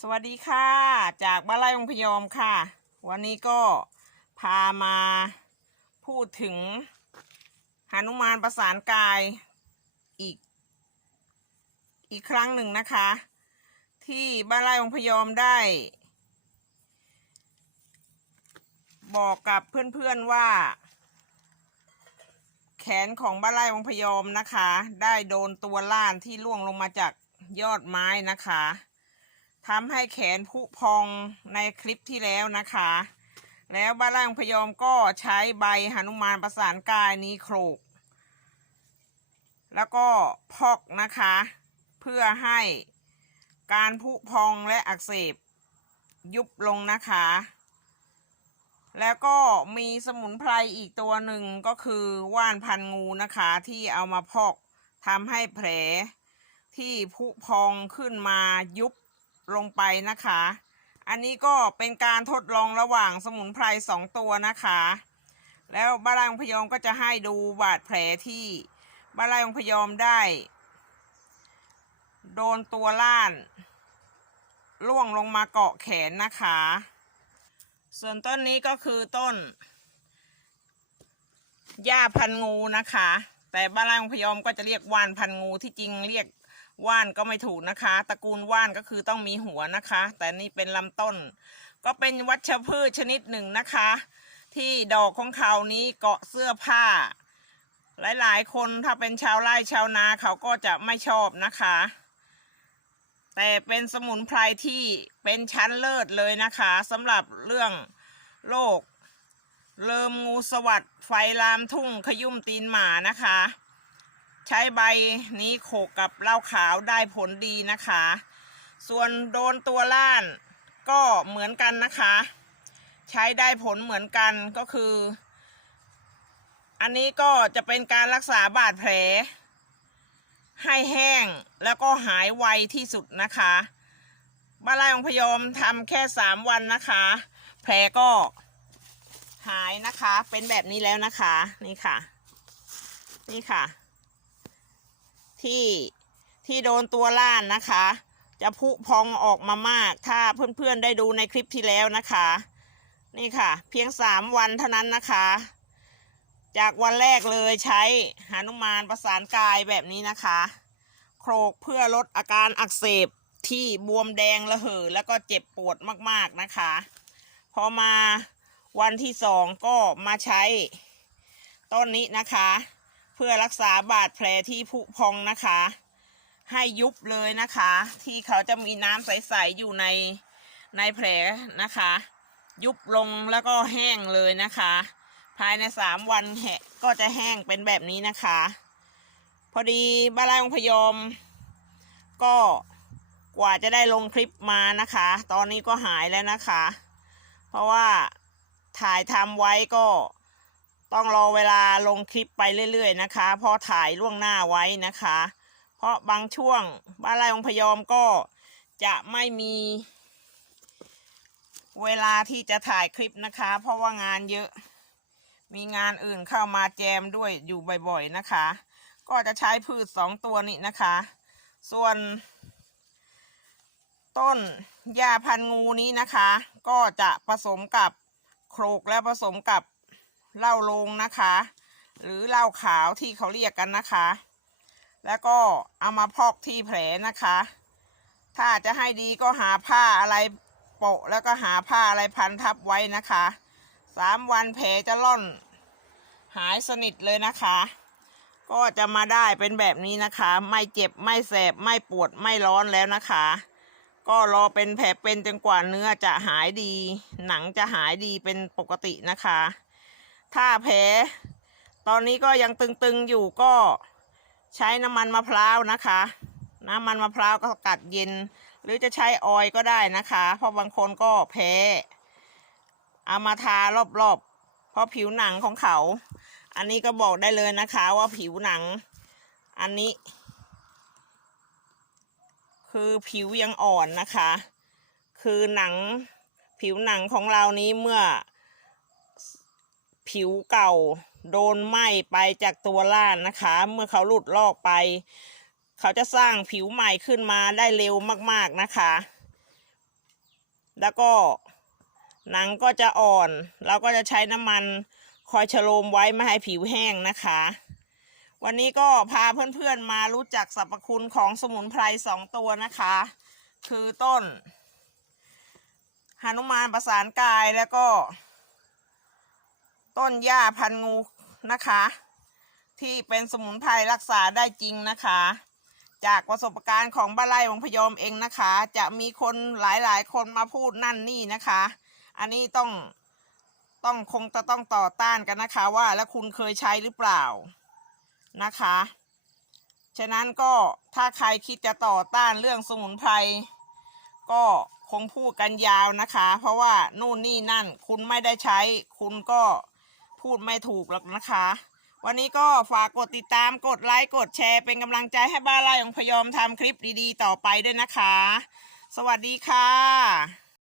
สวัสดีค่ะ จากบ้านไร่องพยอมค่ะ วันนี้ก็พามาพูดถึงหนุมานประสานกายอีก อีกครั้งหนึ่งนะคะ ที่บ้านไร่องพยอมได้ บอกกับเพื่อนๆว่า แขนของบ้านไร่องพยอมนะคะ ได้โดนตัวล่านที่ล่วงลงมาจากยอดไม้นะคะ ทำให้แขนผุพองในคลิปที่แล้วนะคะ แล้วบ้านไร่องพยอมก็ใช้ใบหนุมานประสานกายนี้โขลกแล้วก็พอกนะคะ เพื่อให้การผุพองและอักเสบยุบลงนะคะ แล้วก็มีสมุนไพรอีกตัวหนึ่งก็คือว่านพันงูนะคะที่เอามาพอกทำให้แผลที่ผุพองขึ้นมายุบ ลงไปนะคะ อันนี้ก็เป็นการทดลองระหว่างสมุนไพรสองตัวนะคะ แล้วบ้านไร่องพยอมก็จะให้ดูบาดแผลที่บ้านไร่องพยอมได้ โดนตัวล่านล่วงลงมาเกาะแขนนะคะ ส่วนต้นนี้ก็คือต้นหญ้าพันงูนะคะ แต่บ้านไร่องพยอมก็จะเรียกว่านพันงูที่จริงเรียก ว่านก็ไม่ถูกนะคะ ตระกูลว่านก็คือต้องมีหัวนะคะ แต่นี่เป็นลำต้น ก็เป็นวัชพืชชนิดหนึ่งนะคะ ที่ดอกของเขานี้เกาะเสื้อผ้า หลายๆ คนถ้าเป็นชาวไร่ชาวนาเขาก็จะไม่ชอบนะคะ แต่เป็นสมุนไพรที่เป็นชั้นเลิศเลยนะคะสำหรับเรื่องโรคเริมงูสวัสดไฟลามทุ่งขยุ่มตีนหมานะคะ ใช้ใบนี้โขกกับเหล้าขาวได้ผลดีนะคะ ส่วนโดนตัวล้านก็เหมือนกันนะคะ ใช้ได้ผลเหมือนกันก็คือ อันนี้ก็จะเป็นการรักษาบาดแผล ให้แห้งแล้วก็หายไวที่สุดนะคะบ้านไร่องพยอมทำแค่สามวันนะคะ แผลก็หายนะคะ เป็นแบบนี้แล้วนะคะ นี่ค่ะ นี่ค่ะ ที่ที่โดนตัวล่านนะคะ จะพุพองออกมามาก ถ้าเพื่อนๆได้ดูในคลิปที่แล้วนะคะ นี่ค่ะ เพียงสามวันเท่านั้นนะคะ จากวันแรกเลยใช้หานุมานประสานกายแบบนี้นะคะ โครกเพื่อลดอาการอักเสบที่บวมแดงระเหอแล้วก็เจ็บปวดมากๆนะคะ พอมาวันที่สองก็มาใช้ต้นนี้นะคะ เพื่อรักษาบาดแผลที่ผุพองนะคะ ให้ยุบเลยนะคะ ที่เขาจะมีน้ำใสๆอยู่ในในแผลนะคะ ยุบลงแล้วก็แห้งเลยนะคะ ภายในสามวันแหะก็จะแห้งเป็นแบบนี้นะคะ พอดีบ้านไร่องพยม ก็กว่าจะได้ลงคลิปมานะคะ ตอนนี้ก็หายแล้วนะคะ เพราะว่าถ่ายทำไว้ก็ ต้องรอเวลาลงคลิปไปเรื่อยๆนะคะเพราะถ่ายล่วงหน้าไว้นะคะ เพราะบางช่วงบ้านไร่องพยอมก็จะไม่มี เวลาที่จะถ่ายคลิปนะคะ เพราะว่างานเยอะ มีงานอื่นเข้ามาแจมด้วยอยู่บ่อยๆนะคะ ก็จะใช้พืชสองตัวนี้นะคะ ส่วน ต้นหญ้าพันงูนี้นะคะ ก็จะผสมกับโครกและผสมกับ เหล้าโลงนะคะ หรือเหล้าขาวที่เขาเรียกกันนะคะ แล้วก็เอามาพอกที่แผลนะคะ ถ้าจะให้ดีก็หาผ้าอะไรโปะแล้วก็หาผ้าอะไรพันทับไว้นะคะสามวันแผลจะล่อน หายสนิทเลยนะคะ ก็จะมาได้เป็นแบบนี้นะคะ ไม่เจ็บไม่แสบไม่ปวดไม่ร้อนแล้วนะคะ ก็รอเป็นแผลเป็นจนกว่าเนื้อจะหายดี หนังจะหายดีเป็นปกตินะคะ ถ้าแผลตอนนี้ก็ยังตึงๆอยู่ก็ใช้น้ำมันมะพร้าวนะคะ น้ำมันมะพร้าวก็กัดเย็น หรือจะใช้ออยล์ก็ได้นะคะ เพราะบางคนก็แพ้เอามาทารอบๆ เพราะผิวหนังของเขา อันนี้ก็บอกได้เลยนะคะว่าผิวหนัง อันนี้ คือผิวยังอ่อนนะคะ คือหนังผิวหนังของเรานี้เมื่อ ผิวเก่า โดนไหม้ไปจากตัวล่านนะคะ เมื่อเขาหลุดลอกไป เขาจะสร้างผิวใหม่ขึ้นมาได้เร็วมากๆนะคะ แล้วก็หนังก็จะอ่อน เราก็จะใช้น้ำมันคอยชโลมไว้ไม่ให้ผิวแห้งนะคะ วันนี้ก็พาเพื่อนๆมารู้จักสรรพคุณของสมุนไพรสองตัวนะคะ คือต้นหนุมานประสานกายแล้วก็ ต้นหญ้าพันงูนะคะ ที่เป็นสมุนไพรรักษาได้จริงนะคะ จากประสบการณ์ของบ้านไร่วงพยอมเองนะคะ จะมีคนหลายๆ คนมาพูดนั่นนี่นะคะ อันนี้ต้องต้องคงจะต้องต่อต้านกันนะคะว่าแล้วคุณเคยใช้หรือเปล่านะคะ ฉะนั้นก็ถ้าใครคิดจะต่อต้านเรื่องสมุนไพรก็คงพูดกันยาวนะคะ เพราะว่านู่นนี่นั่นคุณไม่ได้ใช้คุณก็ พูดไม่ถูกหรอกนะคะ วันนี้ก็ฝากกดติดตามกดไลค์กดแชร์เป็นกำลังใจให้บ้านไร่ของพยอมทำคลิปดีๆ ต่อไปด้วยนะคะ สวัสดีค่ะ